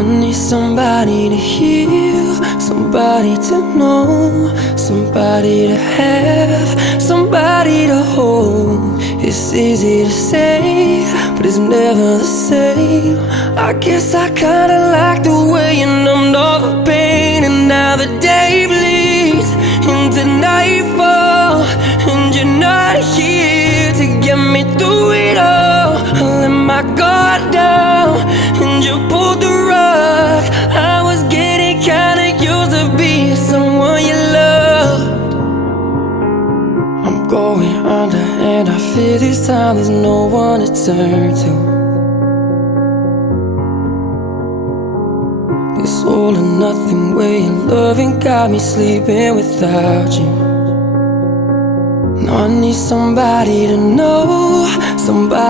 I need somebody to heal, somebody to know, somebody to have, somebody to hold. It's easy to say, but it's never the same. I guess I kinda like the way you numbed all the pain. And now the day bleeds into nightfall, and you're not here to get me through it all. I let my guard down, and you pulled the rug. I was getting kinda used to being someone you loved. I'm going under, and I fear this time there's no one to turn to. This all or nothing way of loving got me sleeping without you. Now I need somebody to know, somebody